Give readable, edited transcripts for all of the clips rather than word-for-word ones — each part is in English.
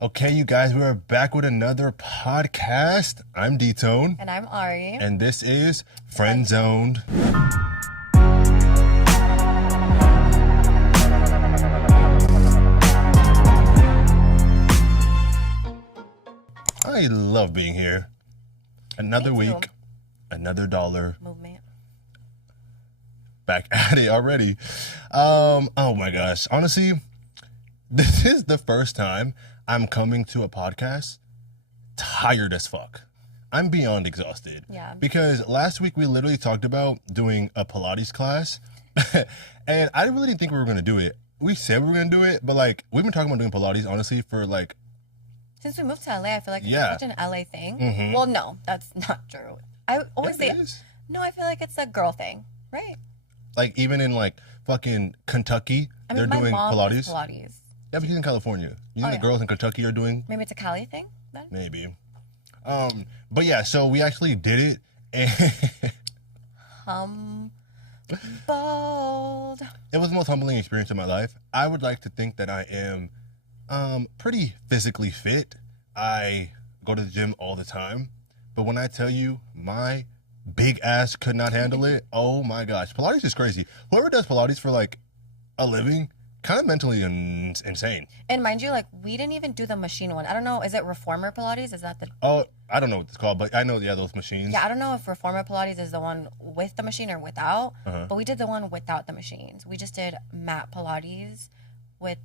Okay, you guys, we are back with another podcast. I'm D Tone. And I'm Ari. And this is FriendZoned. I love being here. Another Me too. week, another dollar. Movement. Back at it already. Oh my gosh. Honestly, this is the first time I'm coming to a podcast tired as fuck. I'm beyond exhausted. Yeah. Because last week we literally talked about doing a Pilates class. And I really didn't think we were going to do it. We said we were going to do it, but like we've been talking about doing Pilates honestly for like Since we moved to LA, I feel like Yeah. it's such an LA thing. Mhm. Well, no, that's not true. I always Yeah, say, it is. no, I feel like it's a girl thing, right? Like even in like fucking Kentucky, I mean, they're my doing mom Pilates. does Pilates. Yeah, because in California. You think Oh, the yeah. girls in Kentucky are doing? Maybe it's a Cali thing then? Maybe. But yeah, so we actually did it, and Bold. it was the most humbling experience of my life. I would like to think that I am pretty physically fit. I go to the gym all the time, but when I tell you my big ass could not handle it, oh my gosh. Pilates is crazy. Whoever does Pilates for like a living, kind of mentally insane. And mind you, like, we didn't even do the machine one. I don't know. Is it Reformer Pilates? Is that the... Oh, I don't know what it's called, but I know, yeah, those machines. Yeah, I don't know if Reformer Pilates is the one with the machine or without, Uh-huh. but we did the one without the machines. We just did mat Pilates with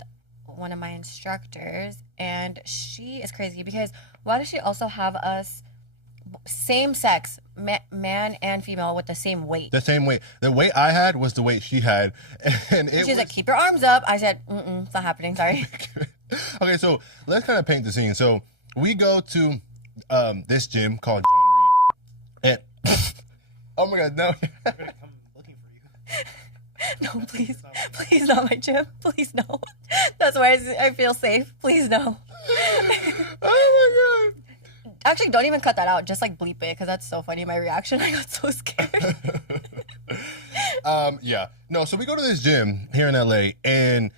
one of my instructors, and she is crazy because why does she also have us same sex, man and female, with the same weight? The same weight. The weight I had was the weight she had, and it She was was like, keep your arms up. I said, it's not happening, sorry. Okay, so let's kind of paint the scene. So we go to this gym called John Reed, and oh my god, no. I'm gonna come looking for you. No, please. Please, not my gym. Please, no. That's why I feel safe. Please, no. Oh Actually, don't even cut that out. Just like bleep it, because that's so funny. My reaction, I got so scared. my god. Yeah. No, so we go to this gym here in LA, and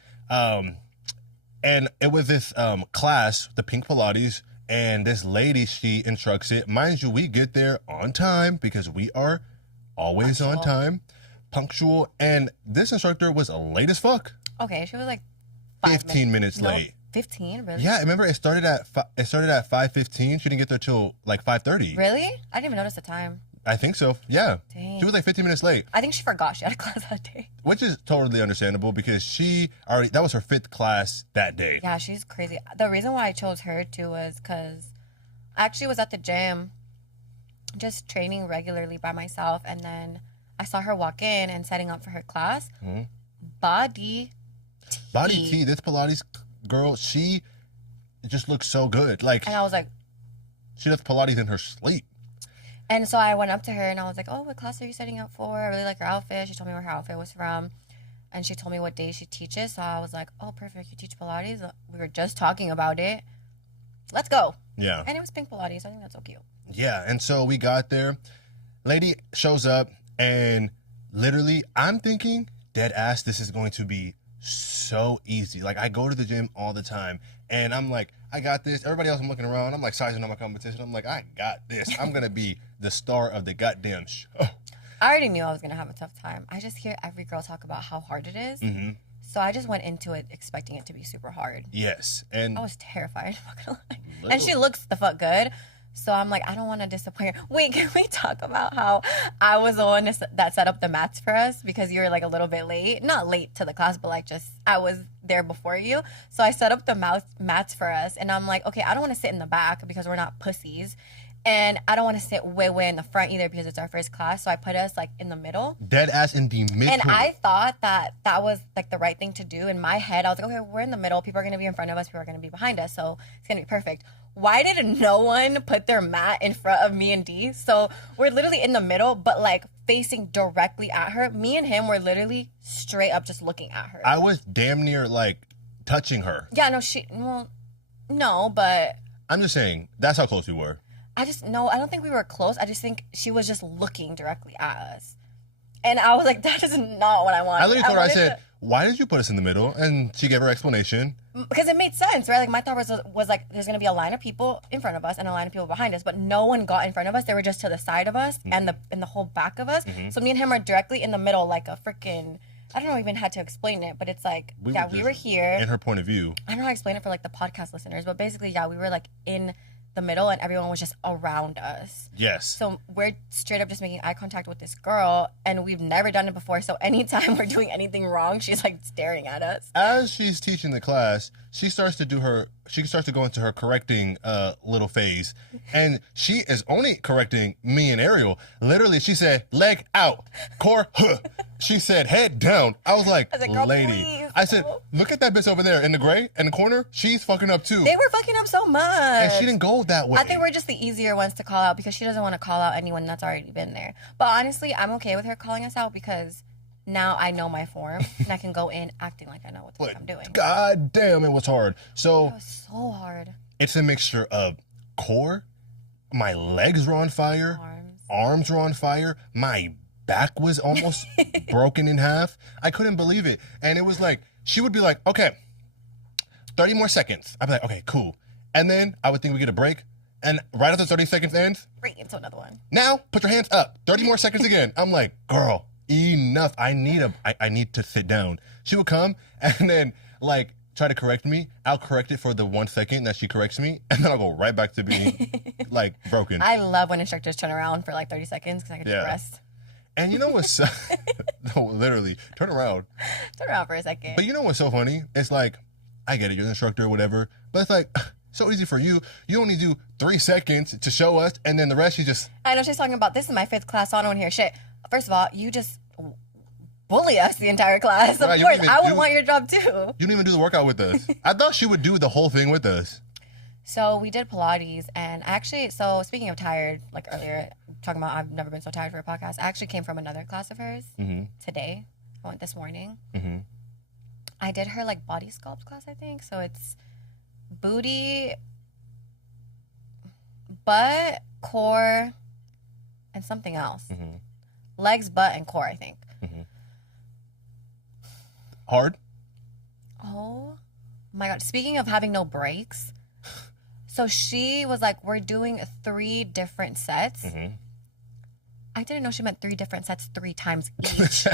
it was this class, the Pink Pilates, and this lady, she instructs it. Mind you, we get there on time because we are always on Punctual. time, punctual, and this instructor was late as fuck. Okay, she was like 15 minutes No, late. 15? Really? Yeah, remember it started at 5:15. She didn't get there till like 5:30. Really? I didn't even notice the time. I think so. Yeah. Dang. She was like 15 minutes late, I think she forgot she had a class that day. which is totally understandable because that was her 5th class that day. Yeah, she's crazy. The reason why I chose her too was because I actually was at the gym just training regularly by myself, and then I saw her walk in and setting up for her class. Mhm. Body Body T, this Pilates girl, she just looks so good. Like And I was like, she does Pilates in her sleep. and so I went up to her and I was like, oh, what class are you setting up for? I really like her outfit. She told me where her outfit was from. And she told me what day she teaches. So I was like, oh, perfect. You teach Pilates? We were just talking about it. Let's go. Yeah. And it was pink Pilates. I think that's so cute. Yeah. And so we got there. Lady shows up, and literally I'm thinking dead ass this is going to be so easy. Like I go to the gym all the time and I'm like, I got this. Everybody else I'm looking around, I'm like sizing up my competition. I'm like, I got this. I'm gonna be the star of the goddamn show. I already knew I was going to have a tough time. I just hear every girl talk about how hard it is. Mm-hmm. So I just went into it expecting it to be super hard. Yes. And I was terrified. I'm not gonna lie. Little- And she looks the fuck good. So I'm like, I don't want to disappoint her. Wait, can we talk about how I was the one that set up the mats for us because you were like a little bit late? Not late to the class, but like just I was there before you. So I set up the mats for us, and I'm like, okay, I don't want to sit in the back because we're not pussies. And I don't want to sit way in the front either because it's our first class. So I put us like in the middle. dead ass in the middle. And I thought that was like the right thing to do. In my head, I was like, okay, we're in the middle. People are going to be in front of us. People are going to be behind us. So it's going to be perfect. Why did no one put their mat in front of me and D? So we're literally in the middle, but like facing directly at her. Me and him were literally straight up just looking at her. I was damn near like touching her. Yeah, no, but I'm just saying, that's how close we were. I don't think we were close. I just think she was just looking directly at us. And I was like, that is not what I want. I literally told her, I wanted said, to- why did you put us in the middle? And she gave her explanation. Because it made sense, right? Like my thought was like, there's gonna be a line of people in front of us and a line of people behind us, but no one got in front of us. They were just to the side of us and the whole back of us. So me and him are directly in the middle, like a freaking. I don't know even how to explain it, but it's like, we were here. In her point of view. I don't know how to explain it for like the podcast listeners, but basically, yeah, we were like in the middle and everyone was just around us. Yes. So we're straight up just making eye contact with this girl and we've never done it before. So anytime we're doing anything wrong, she's like staring at us. As she's teaching the class, she starts to go into her correcting little phase. And she is only correcting me and Ariel. Literally, she said, leg out, core, huh. She said, head down. I was like, girl, lady. please, I said, look at that bitch over there in the gray, in the corner. She's fucking up too. They were fucking up so much. And she didn't go that way. I think we're just the easier ones to call out because she doesn't want to call out anyone that's already been there. But honestly, I'm okay with her calling us out because now I know my form and I can go in acting like I know what the fuck I'm doing. God damn, it was hard. So It was so hard. it's a mixture of core, my legs were on fire, arms were on fire, my back was almost broken in half. I couldn't believe it. And it was like, she would be like, okay, 30 more seconds. I'd be like, okay, cool. And then I would think we get a break. And right after 30 seconds ends, Right into another one. now put your hands up. 30 more seconds again. I'm like, girl, enough. I need to sit down. She would come and then like try to correct me. I'll correct it for the 1 second that she corrects me. And then I'll go right back to being like broken. I love when instructors turn around for like 30 seconds because I can just rest. And you know what's no, literally, turn around. Turn around for a second. But you know what's so funny? It's like, I get it, you're the instructor or whatever, but it's like, so easy for you. You only do 3 seconds to show us, and then the rest you just... I know she's talking about, this is my 5th class, so I don't want to hear shit. First of all, you just bully us the entire class. Of course, I would want your job too. You didn't even do the workout with us. I thought she would do the whole thing with us. So we did Pilates, and actually, so speaking of tired, like earlier, talking about I've never been so tired for a podcast, I actually came from another class of hers today. I went this morning. I did her like body sculpt class, I think. So it's booty, butt, core, and something else. Legs, butt, and core, I think. Hard? Oh my God. Speaking of having no breaks, so she was like, we're doing 3 different sets. I didn't know she meant 3 different sets 3 times each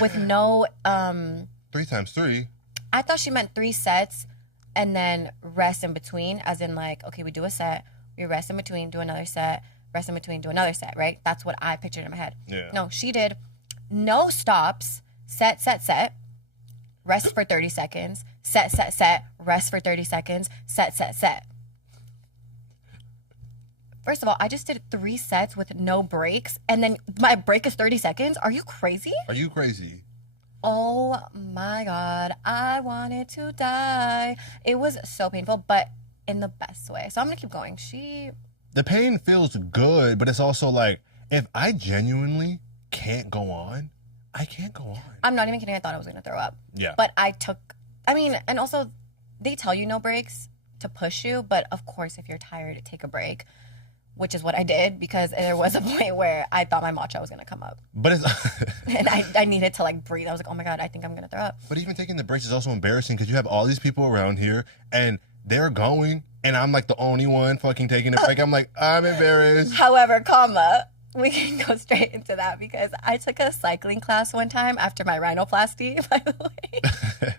with no... 3 times 3? I thought she meant 3 sets and then rest in between, as in like, okay, we do a set, we rest in between, do another set, rest in between, do another set, right? That's what I pictured in my head. Yeah. No, she did no stops, set, rest for 30 seconds, set, rest for 30 seconds, set. First of all, I just did 3 sets with no breaks, and then my break is 30 seconds? Are you crazy? Are you crazy? Oh my God, I wanted to die. It was so painful, but in the best way. So I'm gonna keep going. The pain feels good, but it's also like, if I genuinely can't go on, I can't go on. I'm not even kidding, I thought I was gonna throw up. Yeah. But and also, they tell you no breaks to push you, but of course, if you're tired, take a break. Which is what I did, because there was a point where I thought my matcha was going to come up. But it's... and I needed to like breathe. I was like, oh my God, I think I'm going to throw up. But even taking the breaks is also embarrassing because you have all these people around here and they're going and I'm like the only one fucking taking a break. I'm like, I'm embarrassed. However, we can go straight into that because I took a cycling class one time after my rhinoplasty, by the way.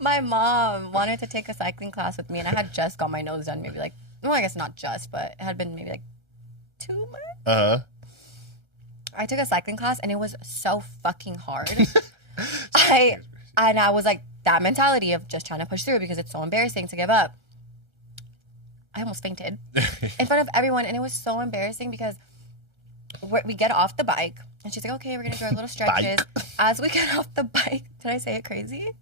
My mom wanted to take a cycling class with me and I had just got my nose done maybe like, well, I guess not just, but it had been maybe like 2 months. I took a cycling class and it was so fucking hard. I was like, that mentality of just trying to push through because it's so embarrassing to give up. I almost fainted in front of everyone, and it was so embarrassing because we get off the bike and she's like, okay, we're gonna do our little stretches. As we get off the bike, did I say it crazy?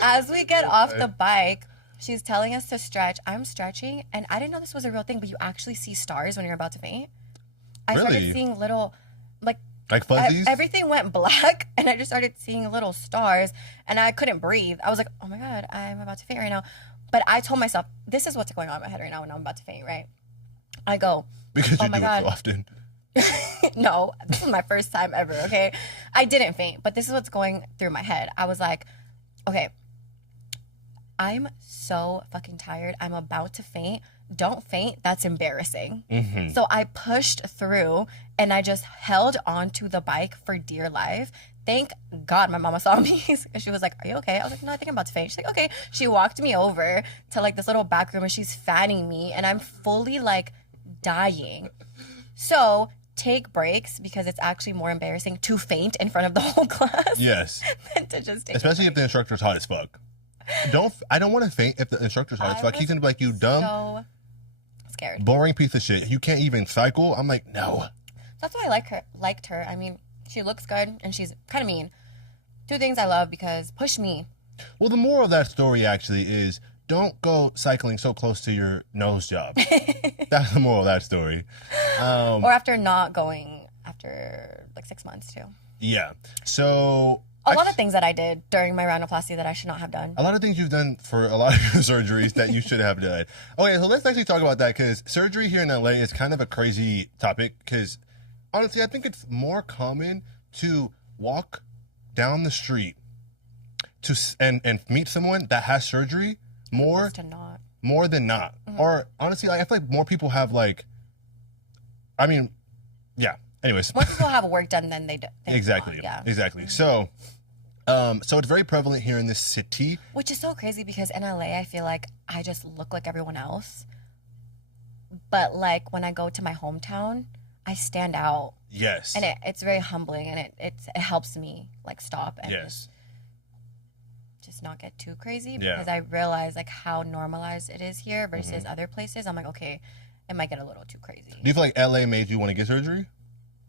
As we get off the bike, she's telling us to stretch. I'm stretching, and I didn't know this was a real thing, but you actually see stars when you're about to faint. I started seeing little, like fuzzies? Everything went black, and I just started seeing little stars, and I couldn't breathe. I was like, oh my God, I'm about to faint right now. But I told myself, this is what's going on in my head right now when I'm about to faint, right? I go, because oh you my do God. it so often. No, this is my first time ever, okay? I didn't faint, but this is what's going through my head. I was like, okay, I'm so fucking tired. I'm about to faint. Don't faint. That's embarrassing. Mm-hmm. So I pushed through and I just held onto the bike for dear life. Thank God my mama saw me. She was like, are you okay? I was like, no, I think I'm about to faint. She's like, okay. She walked me over to like this little back room and she's fanning me and I'm fully like dying. So take breaks because it's actually more embarrassing to faint in front of the whole class. Yes. Than to just take Especially if the instructor's hot as fuck. I don't want to faint if the instructor's hot as fuck. He's gonna be like, you dumb, so scared. boring piece of shit. You can't even cycle. I'm like, no. That's why I liked her. I mean, she looks good and she's kind of mean. Two things I love because push me. Well, the moral of that story actually is don't go cycling so close to your nose job. That's the moral of that story. Or after not going after like 6 months too. Yeah. So a lot of things that I did during my rhinoplasty that I should not have done. a lot of things you've done for a lot of your surgeries that you should have done. Okay, so let's actually talk about that because surgery here in LA is kind of a crazy topic because honestly, I think it's more common to walk down the street and meet someone that has surgery more To not. more than not. Mm-hmm. Or honestly, I feel like more people have like, I mean, yeah. Anyways, More people have work done than they do. exactly, Yeah. exactly. So it's very prevalent here in this city. Which is so crazy because in LA, I feel like I just look like everyone else. But like when I go to my hometown, I stand out. Yes. And it's very humbling and it helps me like stop and Yes. just not get too crazy Yeah. because I realize like how normalized it is here versus other places. I'm like, okay, it might get a little too crazy. Do you feel like LA made you want to get surgery?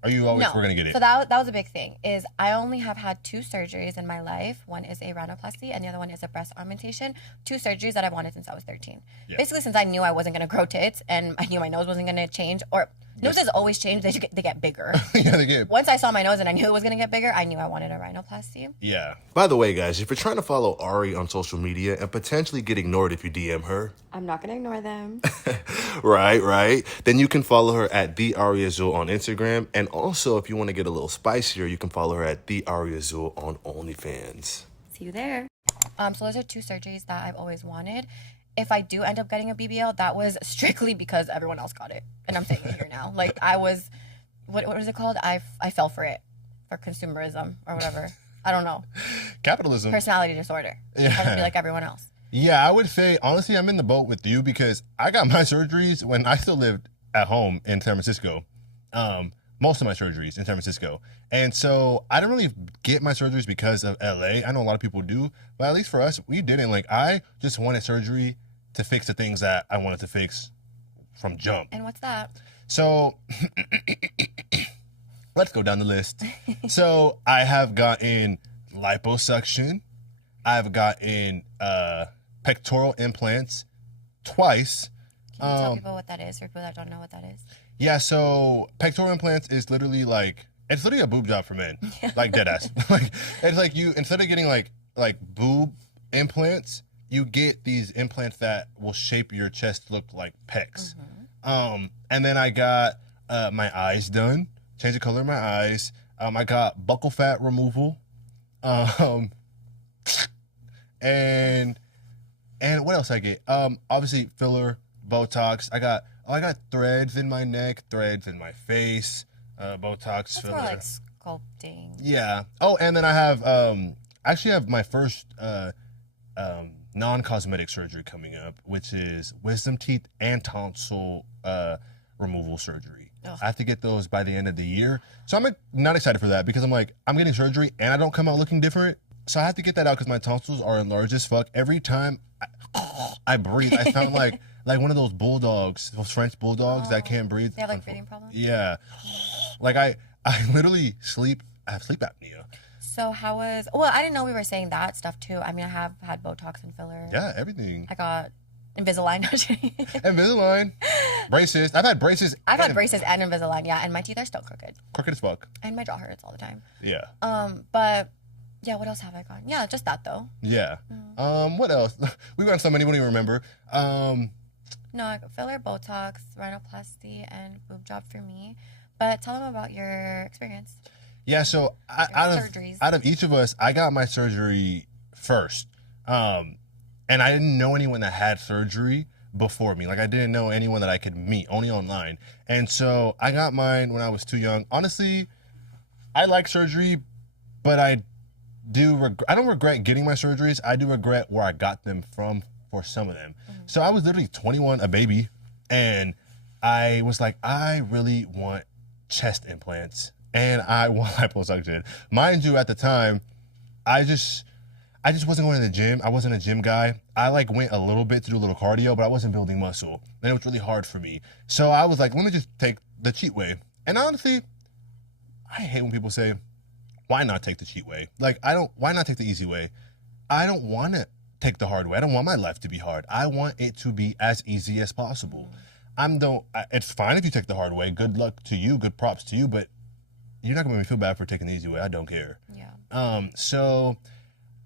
Or you always No. were gonna get it? So that was a big thing. Is I only have had 2 surgeries in my life. One is a rhinoplasty, and the other one is a breast augmentation. 2 surgeries that I've wanted since I was 13. Yeah. Basically, since I knew I wasn't gonna grow tits, and I knew my nose wasn't gonna change, or noses always change. They get bigger. Yeah, they get. Once I saw my nose and I knew it was gonna get bigger, I knew I wanted a rhinoplasty. Yeah. By the way, guys, if you're trying to follow Ari on social media and potentially get ignored if you DM her, I'm not gonna ignore them. right, then you can follow her at the Ari Azul on Instagram. And also, if you want to get a little spicier, you can follow her at the Ari Azul on OnlyFans. See you there. So those are 2 surgeries that I've always wanted. If I do end up getting a BBL, that was strictly because everyone else got it. And I'm saying it here now. Like I was, what is it called? I fell for it, for consumerism or whatever. I don't know. Capitalism. Personality disorder. I want to be like everyone else. Yeah, I would say, honestly, I'm in the boat with you because I got my surgeries when I still lived at home in San Francisco. Most of my surgeries in San Francisco. And so I didn't really get my surgeries because of LA. I know a lot of people do, but at least for us, we didn't. Like, I just wanted surgery to fix the things that I wanted to fix from jump. And what's that? So let's go down the list. So I have gotten liposuction. I've gotten pectoral implants twice. Can you tell people what that is for people that don't know what that is? Yeah, so pectoral implants is literally like, it's literally a boob job for men. Like dead ass. Like it's like you, instead of getting like boob implants, you get these implants that will shape your chest to look like pecs. And then I got my eyes done, changed the color of my eyes. I got buccal fat removal. And what else I get? Obviously filler, Botox. I got threads in my neck, threads in my face, Botox, That's filler. more like sculpting. Yeah. Oh, and then I have actually have my first non-cosmetic surgery coming up, which is wisdom teeth and tonsil removal surgery. Ugh. I have to get those by the end of the year. So I'm not excited for that because I'm like, I'm getting surgery and I don't come out looking different. So I have to get that out because my tonsils are enlarged as fuck. Every time I breathe, I sound like one of those bulldogs, those French bulldogs that can't breathe. They have like breathing problems? Yeah. Like I literally I have sleep apnea. So well, I didn't know we were saying that stuff too. I mean, I have had Botox and filler. Yeah, everything. I got Invisalign. Invisalign, braces. I've had braces. I've had braces and Invisalign, yeah, and my teeth are still crooked. Crooked as fuck. And my jaw hurts all the time. Yeah. But yeah, what else have I gotten? Yeah, just that though. Yeah. What else? We've gotten so many, we don't even remember. No, I got filler, Botox, rhinoplasty, and boob job for me. But tell them about your experience. Yeah, so Surgeries. out of each of us, I got my surgery first. And I didn't know anyone that had surgery before me. Like, I didn't know anyone that I could meet, only online. And so I got mine when I was too young. Honestly, I like surgery, but I don't regret getting my surgeries. I do regret where I got them from for some of them. So I was literally 21, a baby, and I was like, I really want chest implants and I want liposuction. Mind you, at the time, I just wasn't going to the gym. I wasn't a gym guy. I like went a little bit to do a little cardio, but I wasn't building muscle. And it was really hard for me. So I was like, let me just take the cheat way. And honestly, I hate when people say, why not take the cheat way? Like, why not take the easy way? I don't want to take the hard way. I don't want my life to be hard. I want it to be as easy as possible. It's fine if you take the hard way. Good luck to you. Good props to you. But you're not going to make me feel bad for taking the easy way. I don't care. Yeah. So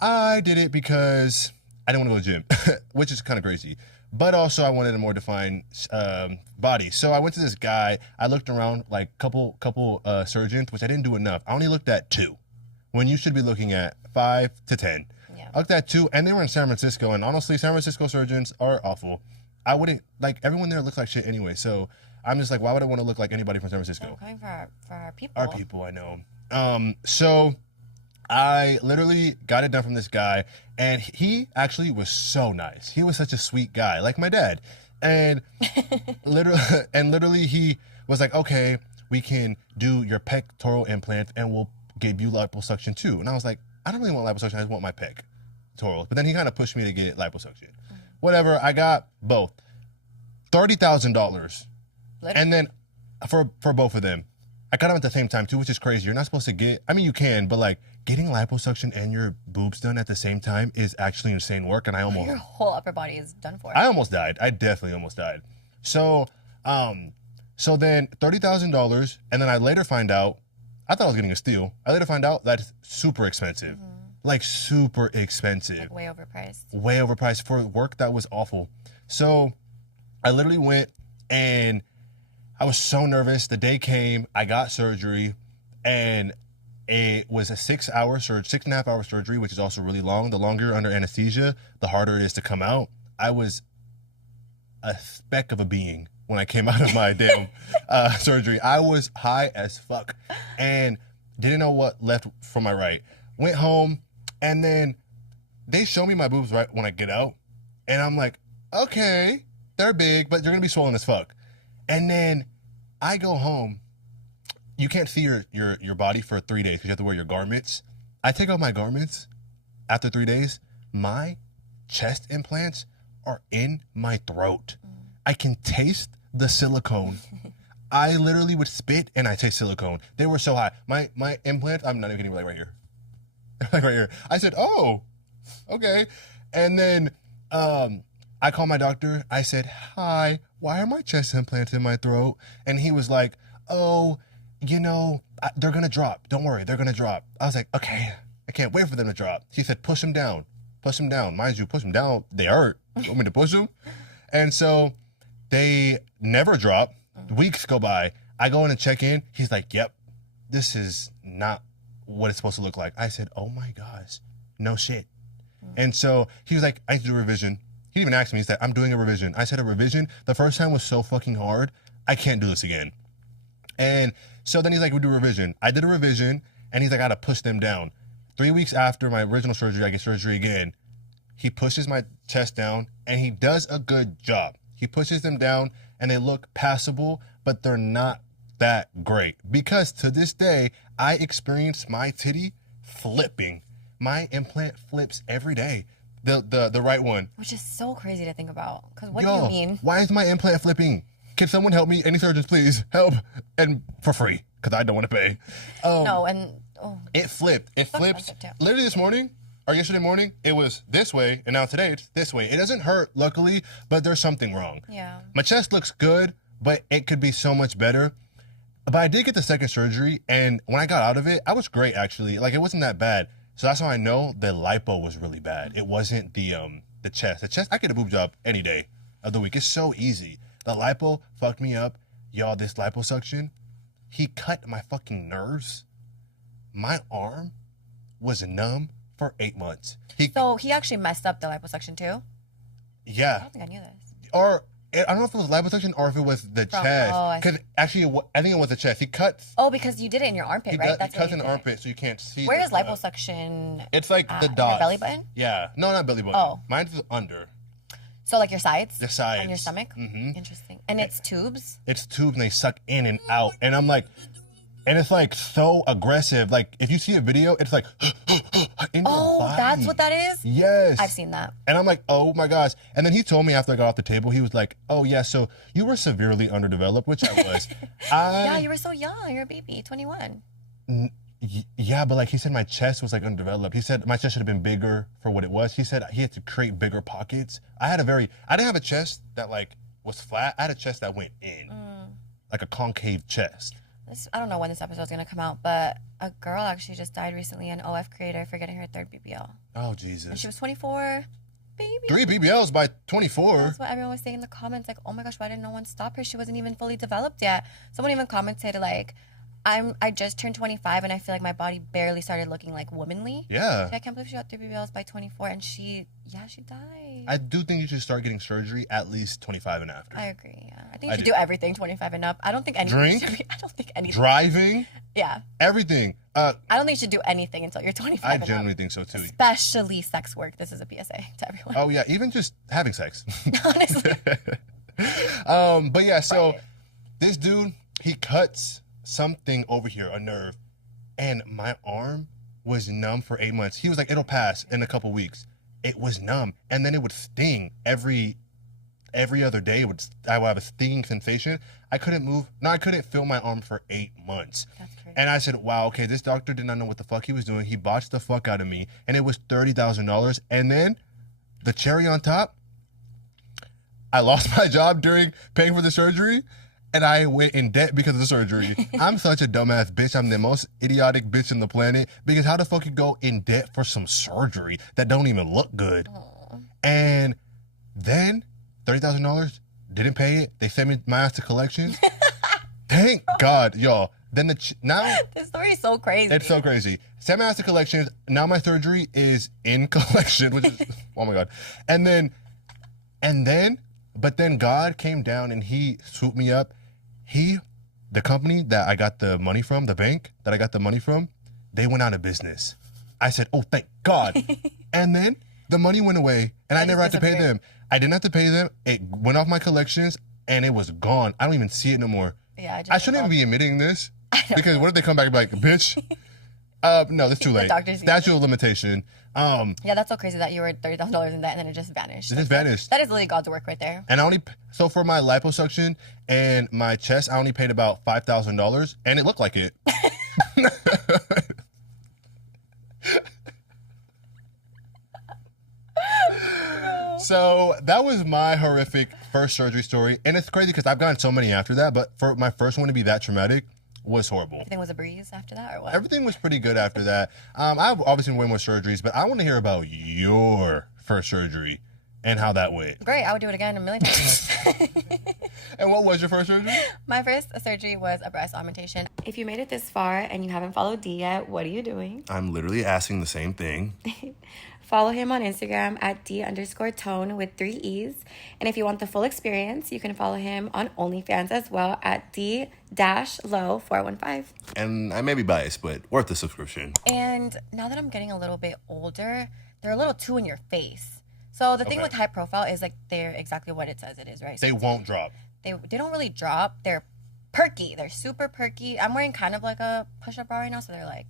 I did it because I didn't want to go to the gym, which is kind of crazy. But also I wanted a more defined body. So I went to this guy. I looked around like couple surgeons, which I didn't do enough. I only looked at 2 when you should be looking at 5 to 10. Yeah. I looked at 2 and they were in San Francisco. And honestly, San Francisco surgeons are awful. I wouldn't, like, everyone there looks like shit anyway. So I'm just like, why would I want to look like anybody from San Francisco? I'm coming for our people. Our people, I know. So I literally got it done from this guy, and he actually was so nice. He was such a sweet guy, like my dad. And literally he was like, okay, we can do your pectoral implant and we'll give you liposuction too. And I was like, I don't really want liposuction, I just want my pectorals. But then he kind of pushed me to get liposuction. Whatever, I got both. $30,000. And then for both of them, I got them at the same time too, which is crazy. You're not supposed to get, I mean, you can, but like getting liposuction and your boobs done at the same time is actually insane work. And Your whole upper body is done for. I almost died. I definitely almost died. So then $30,000, and then I later find out, I thought I was getting a steal. I later find out that's super expensive. Like super expensive. Like way overpriced. Way overpriced for work that was awful. So I literally went and I was so nervous. The day came, I got surgery, and it was a 6.5 hour surgery, which is also really long. The longer you're under anesthesia, the harder it is to come out. I was a speck of a being when I came out of my damn surgery. I was high as fuck and didn't know what left from my right. Went home, and then they show me my boobs right when I get out, and I'm like, okay, they're big, but they're gonna be swollen as fuck. And then I go home. You can't see your body for 3 days because you have to wear your garments. I take off my garments after 3 days. My chest implants are in my throat. I can taste the silicone. I literally would spit and I taste silicone. They were so high. My implants, I'm not even kidding, like right here. Like right here. I said, oh, okay. And then I called my doctor. I said, hi, why are my chest implants in my throat? And he was like, oh, you know, they're going to drop. Don't worry, they're going to drop. I was like, okay, I can't wait for them to drop. He said, push them down. Push them down. Mind you, push them down. They hurt. You want me to push them? And so they never drop. Weeks go by. I go in and check in. He's like, yep, this is not what it's supposed to look like. I said, oh my gosh, no shit. And so he was like, I need to do a revision. He didn't even ask me. He said, I'm doing a revision. I said, a revision? The first time was so fucking hard. I can't do this again. And so then he's like, we do a revision. I did a revision, and he's like, I gotta push them down. 3 weeks after my original surgery, I get surgery again. He pushes my chest down, and he does a good job. He pushes them down, and they look passable, but they're not that great. Because to this day, I experience my titty flipping. My implant flips every day. The right one. Which is so crazy to think about. Because what Yo, do you mean? Why is my implant flipping? Can someone help me? Any surgeons, please help, and for free, because I don't want to pay. No, and it flipped. It flips. like it too. Literally this morning or yesterday morning, it was this way, and now today it's this way. It doesn't hurt, luckily, but there's something wrong. Yeah. My chest looks good, but it could be so much better. But I did get the second surgery, and when I got out of it, I was great actually. Like, it wasn't that bad. So that's how I know the lipo was really bad. It wasn't the chest. The chest, I get a boob job any day of the week. It's so easy. The lipo fucked me up. Y'all, this liposuction, he cut my fucking nerves. My arm was numb for 8 months. So he actually messed up the liposuction too? I Yeah. don't think I knew this. Or I don't know if it was liposuction or if it was the chest. I see. Because actually, I think it was the chest. He cuts. Oh, because you did it in your armpit, right? He cuts in the armpit so you can't see. Where the is cut. liposuction? It's like the Your dots. belly button? Yeah. No, not belly button. Oh. Mine's under. So like your sides? The sides. On your stomach? Mm-hmm. Interesting. And it's tubes? It's tubes and they suck in and out. And I'm like, and it's like so aggressive. Like if you see a video, it's like in your body. That's what that is? Yes. I've seen that. And I'm like, oh my gosh. And then he told me after I got off the table, he was like, oh yeah, so you were severely underdeveloped, which I was. Yeah, you were so young. You're a baby, 21. Yeah, but like he said my chest was like undeveloped. He said my chest should have been bigger for what it was. He said he had to create bigger pockets. I didn't have a chest that like was flat. I had a chest that went in. Like a concave chest. I don't know when this episode is going to come out, but a girl actually just died recently, an OF creator, for getting her third BBL. Oh, Jesus. And she was 24. Baby. 3 BBLs by 24. That's what everyone was saying in the comments. Like, oh my gosh, why didn't no one stop her? She wasn't even fully developed yet. Someone even commented, like, I just turned 25 and I feel like my body barely started looking like womanly. Yeah. I can't believe she got 3 BBLs by 24 and she died. I do think you should start getting surgery at least 25 and after. I agree, yeah. I think you should do everything 25 and up. I don't think anything Drink? should be, I don't think anything. Driving? Yeah. Everything. I don't think you should do anything until you're 25 I and up. genuinely think so too. Especially sex work. This is a PSA to everyone. Oh yeah, even just having sex. Honestly. But yeah, so Right. this dude, he cuts something over here, a nerve, and my arm was numb for 8 months. He was like, it'll pass in a couple weeks. It was numb, and then it would sting every other day. I would have a stinging sensation. I couldn't move. No, I couldn't feel my arm for 8 months. That's crazy. And I said, wow, okay, this doctor did not know what the fuck he was doing. He botched the fuck out of me, and it was $30,000. And then the cherry on top, I lost my job during paying for the surgery, and I went in debt because of the surgery. I'm such a dumbass bitch. I'm the most idiotic bitch on the planet, because how the fuck you go in debt for some surgery that don't even look good? Aw. And then $30,000, didn't pay it. They sent me my ass to collections. Thank God, y'all. Then now This story is so crazy. it's so crazy. Sent my ass to collections. Now my surgery is in collection, which is oh my God. But then God came down and he swooped me up. The company that I got the money from, the bank that I got the money from, they went out of business. I said, oh, thank God. And then the money went away and I never had to pay them. I didn't have to pay them. It went off my collections and it was gone. I don't even see it no more. Yeah, I shouldn't even be admitting this, because what if they come back and be like, bitch? No, that's too late. doctor's Statute of limitation. Yeah, that's so crazy that you were $30,000 in debt and then it just vanished. It just vanished. That is literally God's work right there. And so for my liposuction and my chest, I only paid about $5,000, and it looked like it. So that was my horrific first surgery story, and it's crazy because I've gotten so many after that, but for my first one to be that traumatic was horrible. Everything was a breeze after that, or what? Everything was pretty good after that. I've obviously went more surgeries, but I want to hear about your first surgery and how that went. Great, I would do it again a million times. And what was your first surgery? My first surgery was a breast augmentation. If you made it this far and you haven't followed D yet, what are you doing? I'm literally asking the same thing. Follow him on Instagram at D_Tone with 3 E's. And if you want the full experience, you can follow him on OnlyFans as well at D-Low415. And I may be biased, but worth the subscription. And now that I'm getting a little bit older, they're a little too in your face. So the thing Okay. with high profile is like they're exactly what it says it is, right? So They won't drop. they don't really drop. They're perky. They're super perky. I'm wearing kind of like a push-up bra right now, so they're like,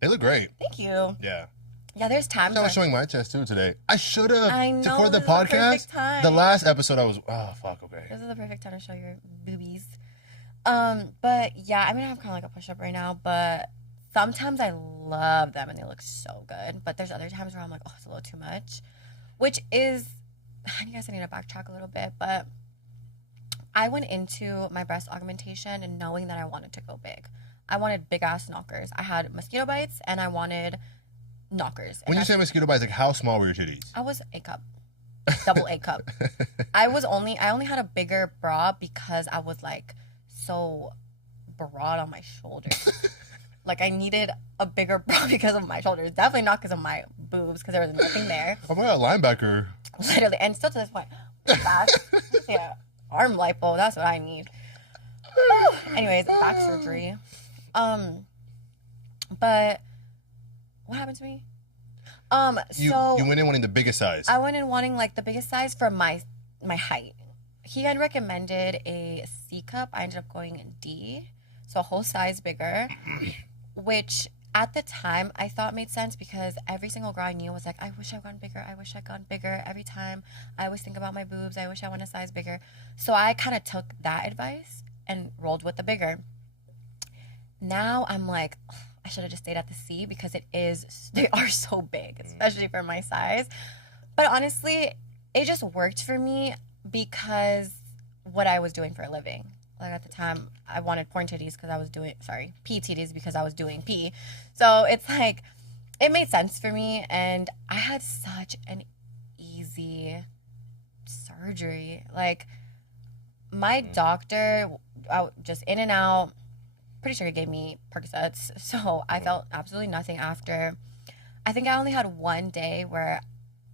They look great. thank you. Yeah. Yeah, there's times I where was showing my chest too today. I should have. I know, For the this is the podcast, perfect time. the last episode, I was, oh, fuck, okay. this is the perfect time to show your boobies. But yeah, I mean, I have kind of like a push-up right now, but sometimes I love them and they look so good. But there's other times where I'm like, oh, it's a little too much, which is, I guess I need to backtrack a little bit, but I went into my breast augmentation and knowing that I wanted to go big. I wanted big ass knockers. I had mosquito bites and I wanted knockers. When you say mosquito bites, like how small were your titties? I was A cup, double A cup. I only had a bigger bra because I was like so broad on my shoulders. Like, I needed a bigger bra because of my shoulders. Definitely not because of my boobs, because there was nothing there. Oh my God, linebacker. Literally. And still to this point, back. Yeah, arm lipo. That's what I need. Anyways, back surgery. But what happened to me? You went in wanting the biggest size. I went in wanting like the biggest size for my height. He had recommended a C cup. I ended up going D, so a whole size bigger, which at the time I thought made sense because every single girl I knew was like, I wish I'd gone bigger. I wish I'd gone bigger. Every time I always think about my boobs. I wish I went a size bigger. So I kind of took that advice and rolled with the bigger. Now I'm like, I should have just stayed at the C because they are so big, especially for my size. But honestly, it just worked for me because what I was doing for a living. Like at the time, I wanted porn titties because I was doing, P titties because I was doing P. So it's like, it made sense for me. And I had such an easy surgery. Like, my doctor, just in and out, pretty sure he gave me Percocets. So I felt absolutely nothing after. I think I only had one day where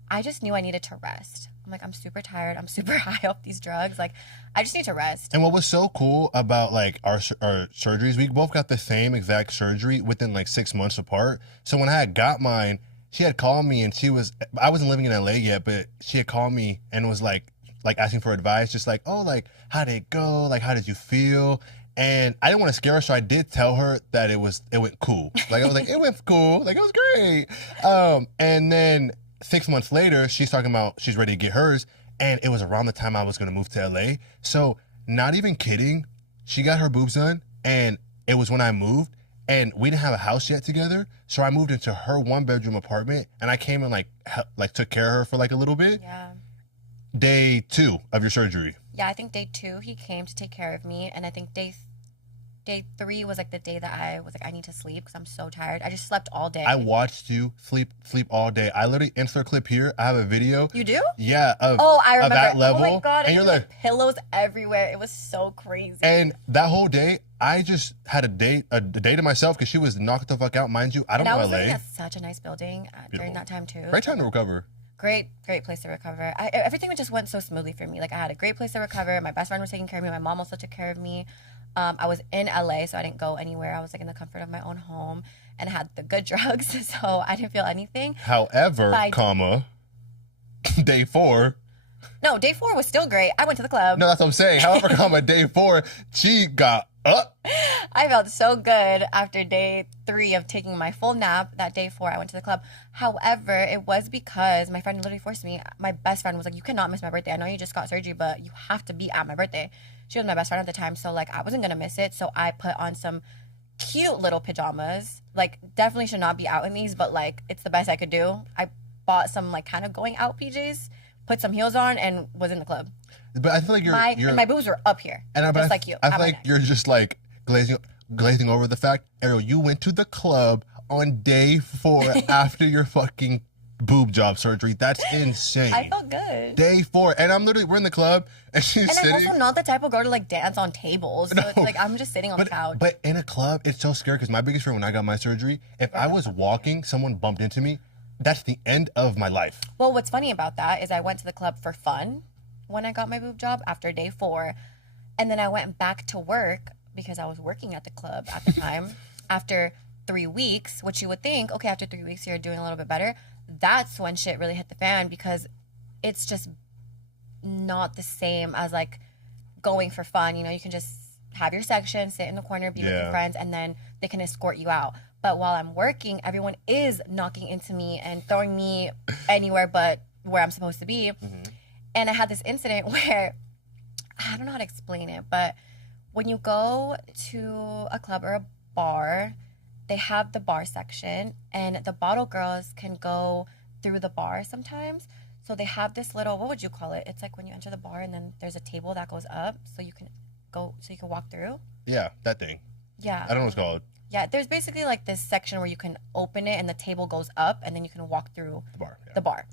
I just knew I needed to rest. I'm like, I'm super tired. I'm super high off these drugs. Like, I just need to rest. And what was so cool about like our surgeries, we both got the same exact surgery within like 6 months apart. So when I had got mine, she had called me and I wasn't living in LA yet, but she had called me and was like asking for advice, just like, oh, like, how did it go? Like, how did you feel? And I didn't want to scare her, so I did tell her that it went cool. Like, I was like, it went cool. Like, it was great. And then 6 months later, she's talking about she's ready to get hers. And it was around the time I was going to move to LA. So, not even kidding, she got her boobs done. And it was when I moved. And we didn't have a house yet together. So, I moved into her 1-bedroom apartment. And I came and, like took care of her for, like, a little bit. Yeah. Day 2 of your surgery. Yeah, I think day 2 he came to take care of me. And I think day 3 was like the day that I was like, I need to sleep because I'm so tired. I just slept all day. I watched you sleep all day. I literally insert clip here. I have a video. You do? Yeah. I remember. Of that level. Oh my God. And you're like pillows everywhere. It was so crazy. And that whole day, I just had a day to myself because she was knocked the fuck out. Mind you, I don't know I was LA. living at such a nice building during that time too. Great time to recover. Great place to recover. Everything just went so smoothly for me. Like, I had a great place to recover. My best friend was taking care of me. My mom also took care of me. I was in LA, so I didn't go anywhere. I was like in the comfort of my own home and had the good drugs, so I didn't feel anything. However, day 4. No, day 4 was still great. I went to the club. No, that's what I'm saying. However, day 4, she got up. I felt so good after day 3 of taking my full nap. That day 4, I went to the club. However, it was because my friend literally forced me. My best friend was like, you cannot miss my birthday. I know you just got surgery, but you have to be at my birthday. She was my best friend at the time, so like I wasn't going to miss it. So I put on some cute little pajamas. Like, definitely should not be out in these, but like it's the best I could do. I bought some like kind of going out PJs, put some heels on, and was in the club. But I feel like my boobs were up here, just like you. I feel like you're just like glazing over the fact, Ariel, you went to the club on day 4 after your fucking boob job surgery. That's insane. I felt good. Day 4, and we're in the club, and she's sitting. And I'm also not the type of girl to like dance on tables. So it's like I'm just sitting on the couch. But in a club, it's so scary because my biggest fear when I got my surgery, if I was walking, someone bumped into me, that's the end of my life. Well, what's funny about that is I went to the club for fun when I got my boob job after day 4, and then I went back to work because I was working at the club at the time after 3 weeks, which you would think, okay, after 3 weeks you're doing a little bit better. That's when shit really hit the fan because it's just not the same as like going for fun. You know, you can just have your section, sit in the corner, be with your friends, and then they can escort you out. But while I'm working, everyone is knocking into me and throwing me anywhere but where I'm supposed to be. Mm-hmm. And I had this incident where, I don't know how to explain it, but when you go to a club or a bar, they have the bar section, and the bottle girls can go through the bar sometimes. So they have this little, what would you call it? It's like when you enter the bar and then there's a table that goes up so you can walk through. Yeah, that thing. Yeah. I don't know what it's called. Yeah, there's basically like this section where you can open it and the table goes up and then you can walk through the bar.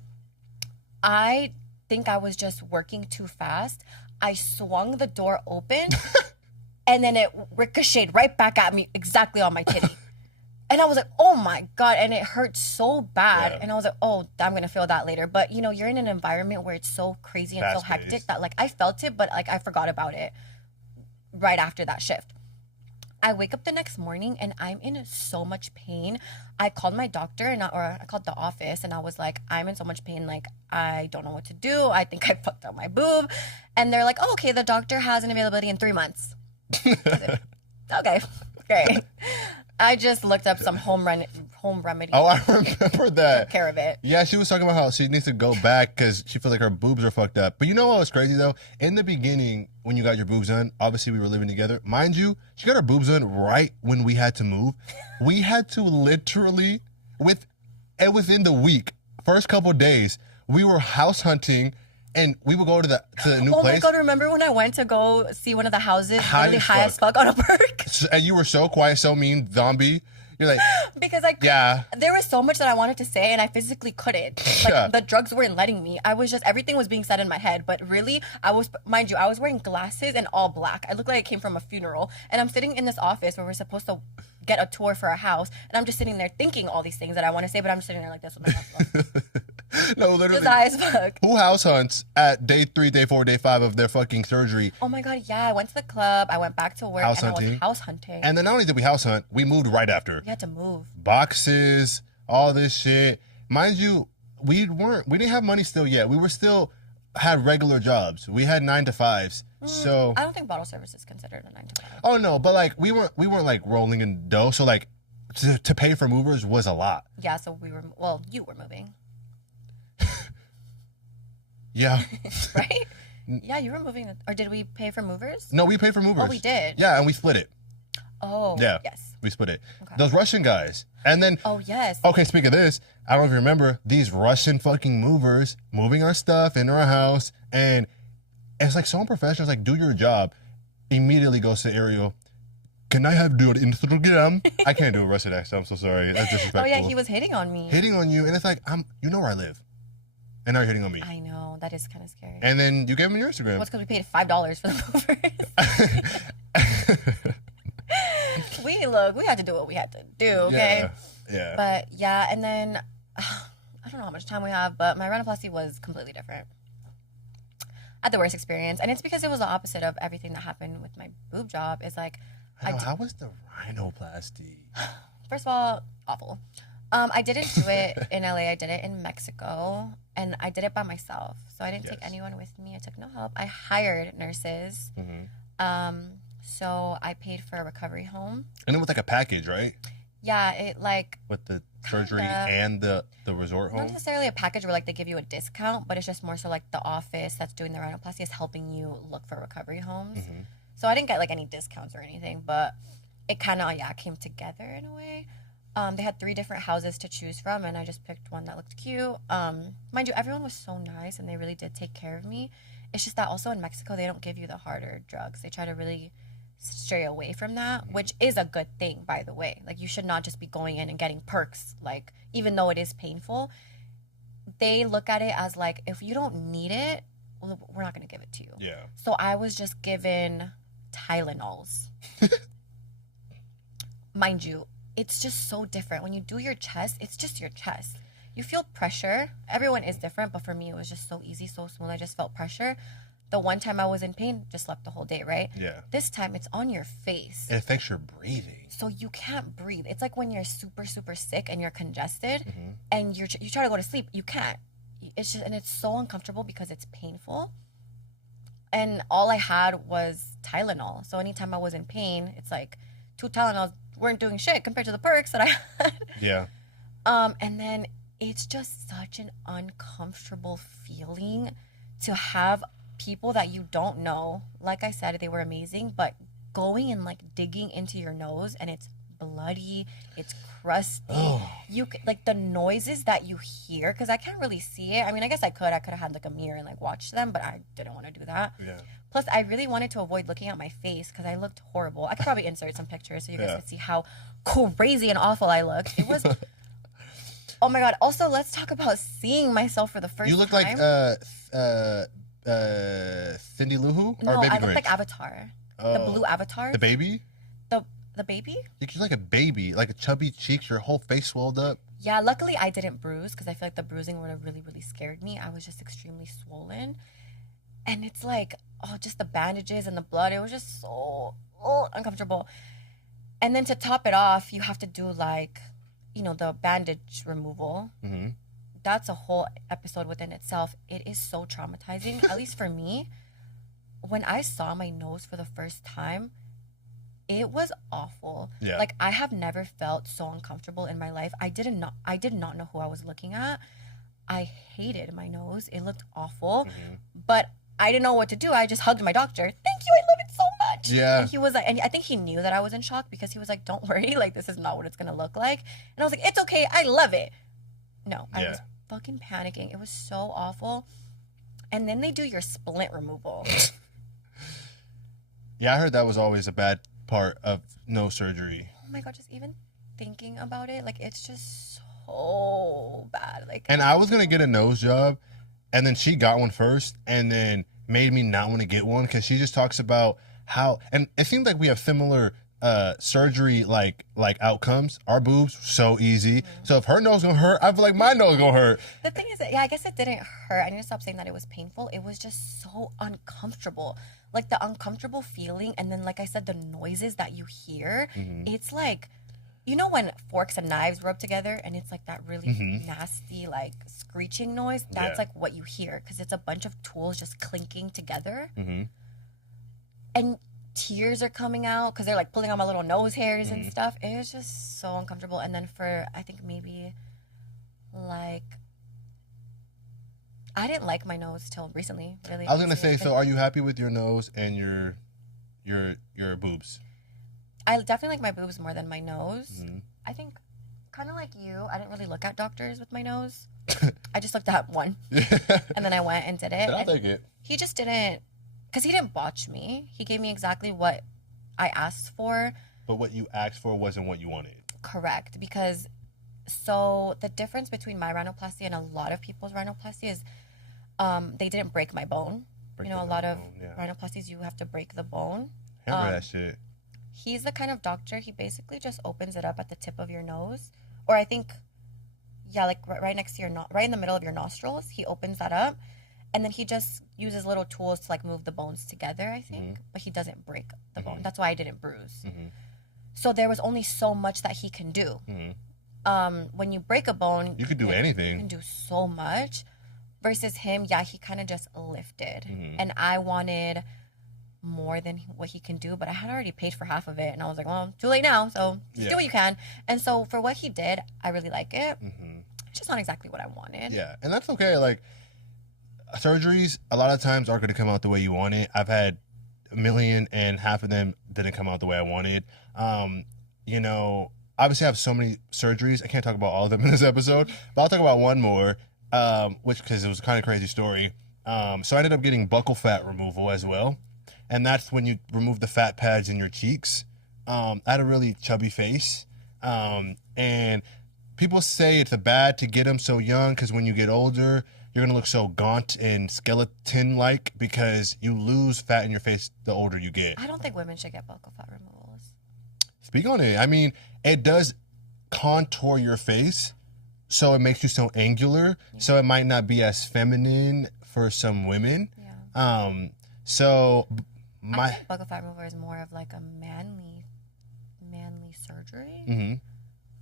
I think I was just working too fast. I swung the door open and then it ricocheted right back at me exactly on my titty. And I was like, oh my God. And it hurt so bad. Yeah. And I was like, oh, I'm going to feel that later. But, you know, you're in an environment where it's so crazy and so Fast-paced. hectic that, like, I felt it, but, like, I forgot about it right after that shift. I wake up the next morning and I'm in so much pain. I called my doctor or I called the office and I was like, I'm in so much pain. Like, I don't know what to do. I think I fucked up my boob. And they're like, oh, okay, the doctor has an availability in 3 months. Okay, great. I just looked up some home remedy. Oh, I remember that. Took care of it. Yeah, she was talking about how she needs to go back because she feels like her boobs are fucked up. But you know what was crazy though? In the beginning, when you got your boobs done, obviously we were living together. Mind you, she got her boobs done right when we had to move. We had to literally, within the week, first couple of days, we were house hunting. And we would go to the new place. Oh my God, remember when I went to go see one of the houses really high as fuck on a perk? And you were so quiet, so mean, zombie. You're like, Because there was so much that I wanted to say and I physically couldn't. Like, Yeah. the drugs weren't letting me. Everything was being said in my head. But really, I was wearing glasses and all black. I looked like I came from a funeral. And I'm sitting in this office where we're supposed to get a tour for a house. And I'm just sitting there thinking all these things that I want to say, but I'm just sitting there like this with my mask on. no, literally. Just high as fuck. Who house hunts at day 3, day 4, day 5 of their fucking surgery? Oh my God, yeah. I went to the club. I went back to work House and I hunting. was house hunting. And then not only did we house hunt, we moved right after. We had to move. Boxes, all this shit. Mind you, we didn't have money still yet. We were still had regular jobs. We had 9 to 5s. So I don't think bottle service is considered a 9 to 5. oh no, but like we weren't like rolling in dough. So like to pay for movers was a lot. Yeah, so you were moving, Yeah. right? Yeah, you were moving. Or did we pay for movers? No, we paid for movers. Oh, we did? Yeah, and we split it. Oh, Yeah. yes. We split it. Okay. Those Russian guys. And then Oh, yes. okay, speak of this, I don't know if you remember these Russian fucking movers moving our stuff into our house, and it's like so unprofessional. It's like, do your job. Immediately goes to Ariel. Can I have do it Instagram? I can't do a Russian accent. I'm so sorry. That's disrespectful. Oh, yeah, he was hitting on me. hitting on you, and it's like, you know where I live, and now you're hitting on me. I know. That is kind of scary. And then you gave him your Instagram. Well, it's because we paid $5 for the movers. We had to do what we had to do, okay? Yeah. But yeah, and then I don't know how much time we have, but my rhinoplasty was completely different. I had the worst experience, and it's because it was the opposite of everything that happened with my boob job. Is like, How was the rhinoplasty? first of all, awful. I didn't do it in LA. I did it in Mexico, and I did it by myself. So I didn't take Yes. anyone with me. I took no help. I hired nurses. So I paid for a recovery home. And it was like a package, right? Yeah, it like With the surgery Kinda. and the resort not home. necessarily a package where like they give you a discount, but it's just more so like the office that's doing the rhinoplasty is helping you look for recovery homes. So I didn't get like any discounts or anything, but it kind of came together in a way. They had 3 different houses to choose from, and I just picked one that looked cute. Mind you, everyone was so nice, and they really did take care of me. It's just that also in Mexico, they don't give you the harder drugs. They try to really stray away from that, which is a good thing, by the way. Like, you should not just be going in and getting perks, like, even though it is painful. They look at it as, like, if you don't need it, well, we're not going to give it to you. Yeah. So I was just given Tylenols. Mind you, it's just so different. When you do your chest, it's just your chest. You feel pressure. Everyone is different, but for me, it was just so easy, so smooth. I just felt pressure. The one time I was in pain, just slept the whole day, right? Yeah. This time, it's on your face. It affects your breathing. So you can't breathe. It's like when you're super, super sick and you're congested and you try to go to sleep, you can't. It's just, and it's so uncomfortable because it's painful. And all I had was Tylenol. So anytime I was in pain, it's like 2 Tylenols weren't doing shit compared to the perks that I had. Yeah. And then it's just such an uncomfortable feeling to have people that you don't know. Like I said, they were amazing, but going and like digging into your nose and it's bloody, it's crusty. You like the noises that you hear, because I can't really see it. I mean, I guess I could have had like a mirror and like watched them, but I didn't want to do that. Yeah. Plus, I really wanted to avoid looking at my face because I looked horrible. I could probably insert some pictures so you guys Yeah. could see how crazy and awful I looked. It was. Oh my god! Also, let's talk about seeing myself for the first time. You look like Cindy Lou Who No, or Baby I look Grinch? like Avatar. The blue avatar. The baby? The baby? You're like a baby, like a chubby cheeks, your whole face swelled up. Yeah, luckily I didn't bruise because I feel like the bruising would have really, really scared me. I was just extremely swollen. And it's like, oh, just the bandages and the blood. It was just so uncomfortable. And then to top it off, you have to do like, the bandage removal. Mm-hmm. That's a whole episode within itself. It is so traumatizing, at least for me. When I saw my nose for the first time, it was awful. Yeah. Like, I have never felt so uncomfortable in my life. I did not know who I was looking at. I hated my nose. It looked awful. Mm-hmm. But I didn't know what to do. I just hugged my doctor. Thank you. I love it so much. Yeah. And he was like, and I think he knew that I was in shock because he was like, don't worry. Like, this is not what it's going to look like. And I was like, it's okay. I love it. No, I was fucking panicking. It was so awful. And then they do your splint removal. Yeah, I heard that was always a bad part of nose surgery. Oh my God, just even thinking about it, like, it's just so bad. Like, And I was gonna get a nose job, and then she got one first, and then made me not want to get one because she just talks about how, and it seems like we have similar surgery like outcomes. Our boobs so easy. So if her nose gonna hurt, I feel like my nose gonna hurt. the thing is, I guess it didn't hurt. I need to stop saying that it was painful. It was just so uncomfortable. Like, the uncomfortable feeling, and then, like I said, the noises that you hear. It's like, when forks and knives rub together, and it's like that really nasty, like, screeching noise. That's like what you hear, because it's a bunch of tools just clinking together. And tears are coming out because they're like pulling on my little nose hairs and stuff. It was just so uncomfortable. And then for, I think maybe like, I didn't like my nose till recently, really. I was gonna say, so are you happy with your nose and your boobs? I definitely like my boobs more than my nose. I think kind of like you, I didn't really look at doctors with my nose. I just looked at one. And then I went and did it. I'll take it. He just didn't, because he didn't botch me. He gave me exactly what I asked for. But what you asked for wasn't what you wanted. Correct. Because, so the difference between my rhinoplasty and a lot of people's rhinoplasty is they didn't break my bone. A lot of rhinoplasties, you have to break the bone. Remember that shit. He's the kind of doctor, he basically just opens it up at the tip of your nose. Or I think, like right next to your, right in the middle of your nostrils. He opens that up. And then he just uses little tools to like move the bones together, I think. But he doesn't break the bone. That's why I didn't bruise. So there was only so much that he can do. When you break a bone, You could do anything. You can do so much. Versus him, he kind of just lifted. And I wanted more than what he can do, but I had already paid for half of it. And I was like, well, too late now, so just do what you can. And so for what he did, I really like it. It's just not exactly what I wanted. Yeah, and that's okay. Like, surgeries, a lot of times aren't going to come out the way you want it. I've had a million, and half of them didn't come out the way I wanted. Obviously I have so many surgeries. I can't talk about all of them in this episode, but I'll talk about one more, because it was a kind of crazy story. So I ended up getting buccal fat removal as well. And that's when you remove the fat pads in your cheeks. I had a really chubby face. And people say it's bad to get them so young because when you get older, you're going to look so gaunt and skeleton-like because you lose fat in your face the older you get. I don't think women should get buccal fat removals. Speak on it. I mean, it does contour your face, so it makes you so angular, so it might not be as feminine for some women. I think buccal fat removal is more of like a manly surgery.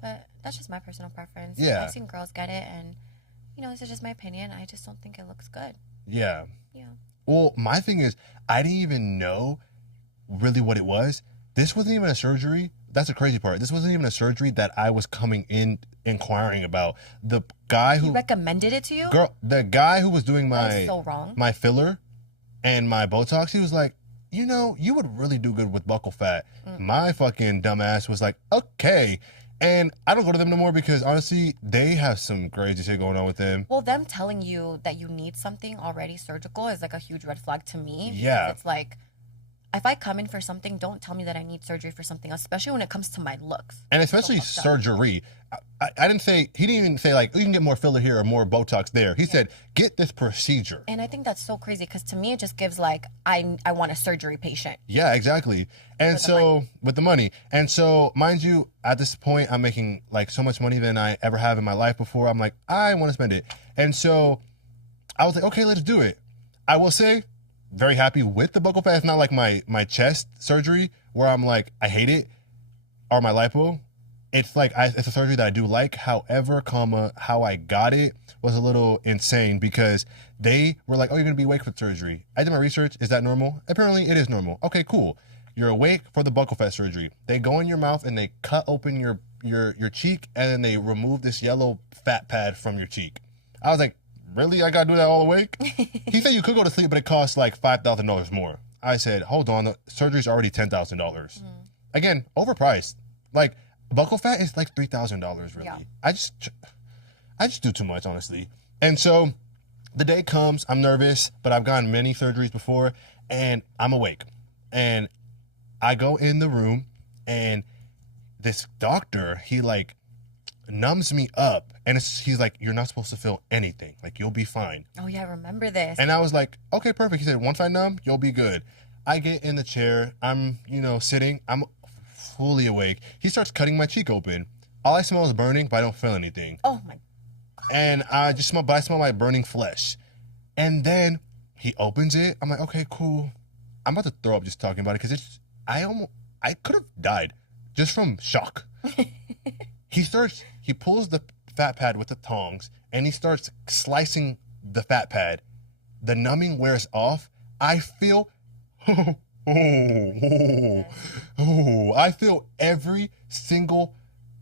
But that's just my personal preference. Yeah. I've seen girls get it, and this is just my opinion. I just don't think it looks good. Yeah. Yeah. Well, my thing is, I didn't even know really what it was. This wasn't even a surgery. That's the crazy part. This wasn't even a surgery that I was coming in inquiring about. The guy who He recommended it to you? the guy who was doing That is so wrong. my filler and my Botox, he was like, you would really do good with buccal fat. My fucking dumbass was like, okay. And I don't go to them no more because honestly, they have some crazy shit going on with them. Well, them telling you that you need something already surgical is like a huge red flag to me. Yeah. It's like, if I come in for something, don't tell me that I need surgery for something else, especially when it comes to my looks. And especially So fucked up. surgery. I didn't say, he didn't even say like, you can get more filler here or more Botox there. He said, get this procedure. And I think that's so crazy because to me it just gives like I want a surgery patient. Yeah, exactly. And so with the money. And so mind you, at this point, I'm making like so much money than I ever have in my life before. I'm like, I want to spend it. And so I was like, okay, let's do it. I will say, very happy with the buccal fat. It's not like my chest surgery where I'm like, I hate it, or my lipo. It's like, it's a surgery that I do like. However, how I got it was a little insane because they were like, oh, you're going to be awake for surgery. I did my research. Is that normal? Apparently, it is normal. Okay, cool. You're awake for the buccal fat surgery. They go in your mouth and they cut open your cheek and then they remove this yellow fat pad from your cheek. I was like, really? I got to do that all awake? He said you could go to sleep, but it costs like $5,000 more. I said, hold on. The surgery's already $10,000. Again, overpriced. Like, buccal fat is like $3,000 really. Yeah. I just do too much, honestly. And so the day comes, I'm nervous, but I've gotten many surgeries before, and I'm awake. And I go in the room, and this doctor, he like numbs me up, and he's like, you're not supposed to feel anything. Like, you'll be fine. Oh yeah, I remember this. And I was like, okay, perfect. He said, once I numb, you'll be good. I get in the chair. I'm, sitting. I'm fully awake. He starts cutting my cheek open. All I smell is burning, but I don't feel anything. Oh my God. And I smell my burning flesh. And then he opens it. I'm like, okay, cool. I'm about to throw up just talking about it because I could have died just from shock. He pulls the fat pad with the tongs and he starts slicing the fat pad. The numbing wears off. I feel I feel every single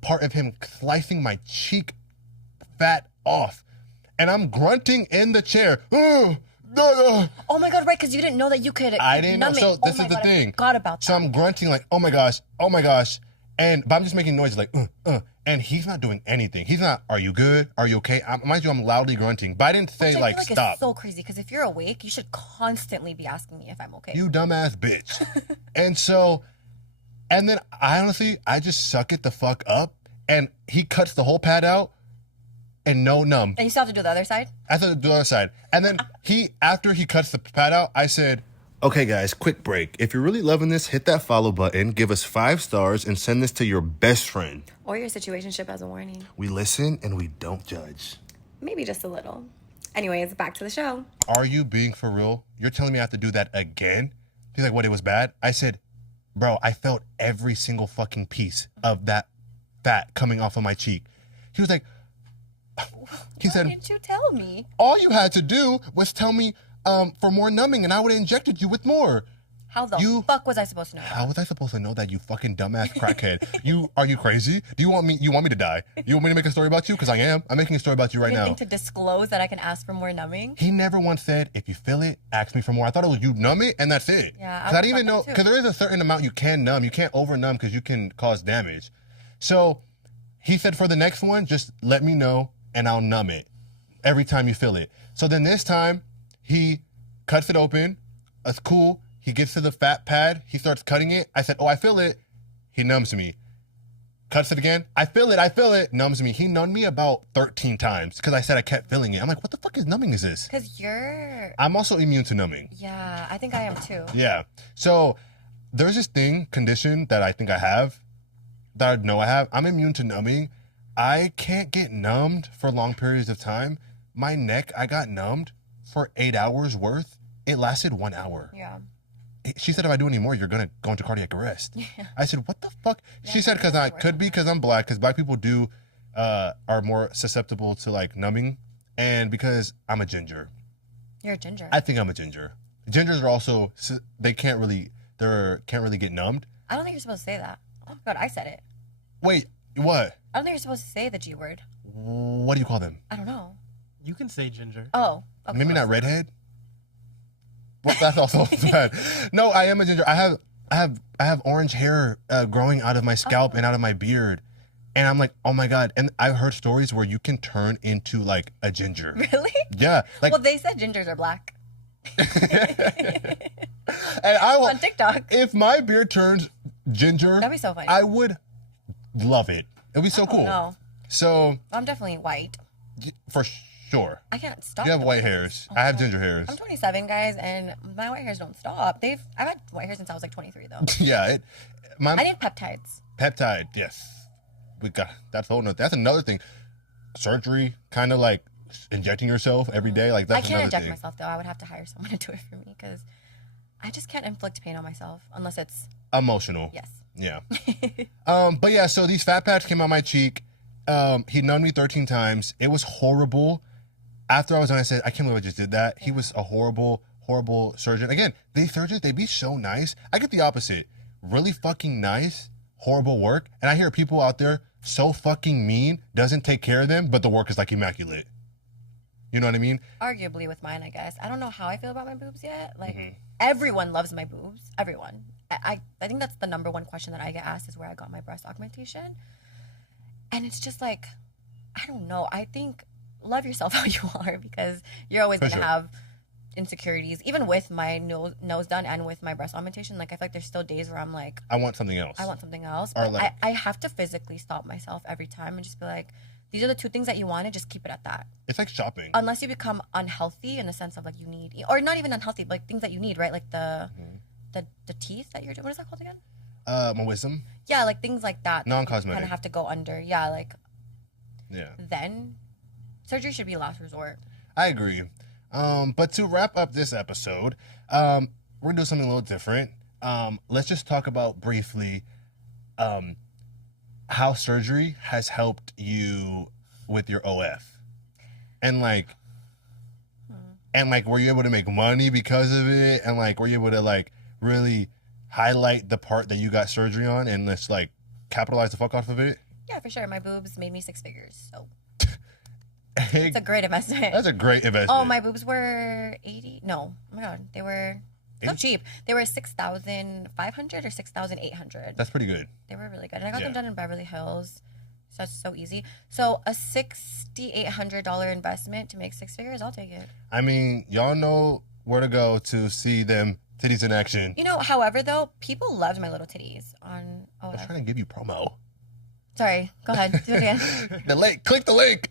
part of him slicing my cheek fat off. And I'm grunting in the chair. Oh my God, right, because you didn't know that you could I didn't know. numb it. So this is the God, thing. I forgot about that. So I'm grunting like, oh my gosh. But I'm just making noises like, and he's not doing anything. He's not, are you good? Are you okay? Mind you, I'm loudly grunting, but I didn't say Which I like, feel like stop. it's so crazy because if you're awake, you should constantly be asking me if I'm okay. You dumbass bitch. And then I just suck it the fuck up, and he cuts the whole pad out, and no numb. And you still have to do the other side? I have to do the other side. And then after he cuts the pad out, I said, Okay, guys, quick break. If you're really loving this, hit that follow button, give us 5 stars, and send this to your best friend. Or your situationship as a warning. We listen and we don't judge. Maybe just a little. Anyways, back to the show. are you being for real? You're telling me I have to do that again? He's like, what, it was bad? I said, bro, I felt every single fucking piece of that fat coming off of my cheek. He was like, Why didn't you tell me? all you had to do was tell me for more numbing and I would have injected you with more. How the fuck was I supposed to know? How was I supposed to know that, you fucking dumbass crackhead? Are you crazy? Do you want me to die? You want me to make a story about you? Because I am. I'm making a story about you right You now. think to disclose that I can ask for more numbing? He never once said, if you feel it, ask me for more. I thought it was you numb it and that's it. Yeah, Because I didn't even know, because there is a certain amount you can numb. You can't over numb because you can cause damage. So he said for the next one, just let me know and I'll numb it every time you feel it. So then this time he cuts it open. That's cool. He gets to the fat pad. He starts cutting it. I said, oh, I feel it. He numbs me. Cuts it again. I feel it. Numbs me. He numbed me about 13 times because I said I kept feeling it. I'm like, what the fuck is numbing is this? Because I'm also immune to numbing. Yeah, I think I am too. Yeah. So there's this condition that I think I have, that I know I have. I'm immune to numbing. I can't get numbed for long periods of time. My neck, I got numbed for 8 hours worth. It lasted 1 hour. Yeah. She said, if I do any more, you're going to go into cardiac arrest. Yeah. I said, what the fuck? Yeah, she said, because I could be because I'm black, because black people are more susceptible to like numbing, and because I'm a ginger. You're a ginger. I think I'm a ginger. Gingers are also, they can't really get numbed. I don't think you're supposed to say that. Oh God, I said it. Wait, what? I don't think you're supposed to say the G word. What do you call them? I don't know. You can say ginger. Oh. Okay. Maybe not redhead? Well, that's also bad. No, I am a ginger. I have orange hair growing out of my scalp and out of my beard. And I'm like, oh my God. And I've heard stories where you can turn into like a ginger. Really? Yeah. Like, well, they said gingers are black. And I will, on TikTok. if my beard turns ginger, That'd be so funny. I would love it. It'd be so cool. No, So, I'm definitely white. for sure. I can't stop. You have though. white hairs. I have ginger hairs. I'm 27, guys, and my white hairs don't stop. I've had white hair since I was like 23, though. Yeah. I need peptides. Peptide, yes. We got that's whole nother. That's another thing. Surgery, kind of like injecting yourself every day. Like I that's can't another inject thing. myself though. I would have to hire someone to do it for me because I just can't inflict pain on myself unless it's Emotional. yes. Yeah. But yeah, so these fat patch came on my cheek. He numbed me 13 times. It was horrible. After I was done, I said, I can't believe I just did that. He was a horrible, horrible surgeon. Again, these surgeons, they be so nice. I get the opposite. Really fucking nice, horrible work. And I hear people out there so fucking mean, doesn't take care of them, but the work is like immaculate. You know what I mean? Arguably with mine, I guess. I don't know how I feel about my boobs yet. Like Mm-hmm. everyone loves my boobs. Everyone. I think that's the number one question that I get asked is where I got my breast augmentation. And it's just like, I don't know. I think love yourself how you are because you're always going to sure. have insecurities. Even with my nose done and with my breast augmentation, like I feel like there's still days where I'm like, I want something else. I want something else. Or But like- I have to physically stop myself every time and just be like, these are the two things that you wanted, just keep it at that. It's like shopping. Unless you become unhealthy in the sense of like you need, or not even unhealthy, but like things that you need, right? Like the teeth that you're doing. What is that called again? My wisdom, Yeah, like things like that. Kind non-cosmetic. of have to go under. Yeah, like Yeah, then surgery should be last resort. I agree. But to wrap up this episode, we're gonna do something a little different. Let's just talk about briefly how surgery has helped you with your OF, and like, were you able to make money because of it, and like, were you able to like really highlight the part that you got surgery on, and let's like capitalize the fuck off of it? Yeah, for sure. My boobs made me 6 figures, so Hey, it's a great investment. that's a great investment. Oh, my boobs were 80. No, oh my god, they were so 80? cheap. They were 6,500 or 6,800. That's pretty good. They were really good. And I got them Yeah. done in Beverly Hills. So that's so easy. So a $6,800 investment to make 6 figures, I'll take it. I mean, y'all know where to go to see them titties in action. You know, however, though, people loved my little titties on I was OF. trying to give you promo. Sorry, go ahead. Do it again. The link, click the link.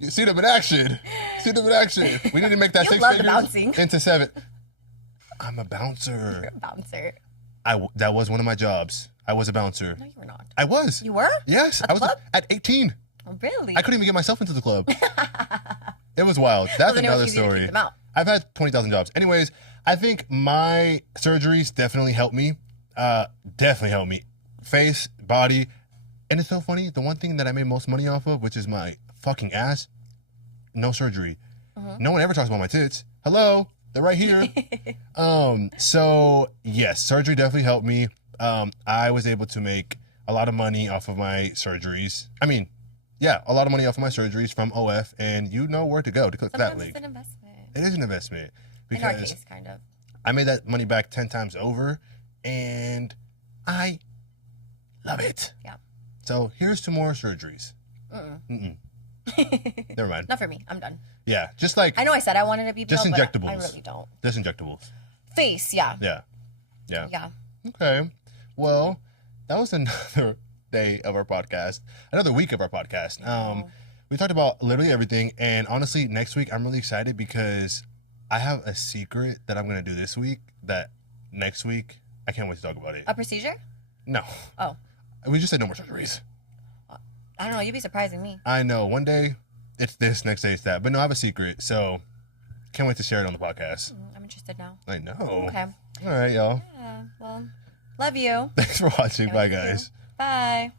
You see them in action. See them in action. We need to make that You 6 love the figures bouncing. into 7. I'm a You're bouncer. a bouncer. That was one of my jobs. I was a bouncer. No, you were not. I was. You were? Yes, At I was the club? at 18. Really? I couldn't even get myself into the club. It was wild. That's then it was another easy to keep story. them out. I've had 20,000 jobs. Anyways, I think my surgeries definitely helped me. Definitely helped me. Face, body. And it's so funny. The one thing that I made most money off of, which is my fucking ass, no surgery. No one ever talks about my tits. Hello, they're right here. So yes, surgery definitely helped me. I was able to make a lot of money off of my surgeries. I mean, yeah, a lot of money off of my surgeries from OF, and you know where to go to click that Sometimes link. it's an investment. It is an investment In our because case, kind of. I made that money back 10 times over, and I love it. Yeah. So here's to more surgeries. Mm-mm. Never mind. Not for me. I'm done. Yeah, just like I know I said I wanted to be Just built, but I injectables. really don't. just injectables. Face, yeah. Yeah. Yeah. Yeah. Okay. Well, that was another day of our podcast, another week of our podcast. We talked about literally everything, and honestly, next week I'm really excited because I have a secret that I'm gonna do this week. That next week I can't wait to talk about it. A procedure? No, Oh. we just said no more surgeries. I don't know. You'd be surprising me. I know. One day it's this, next day it's that. But no, I have a secret, so can't wait to share it on the podcast. I'm interested now. I know. Okay. All right, y'all. Yeah. Well, love you. Thanks for watching. Bye, Thank you. guys. Bye.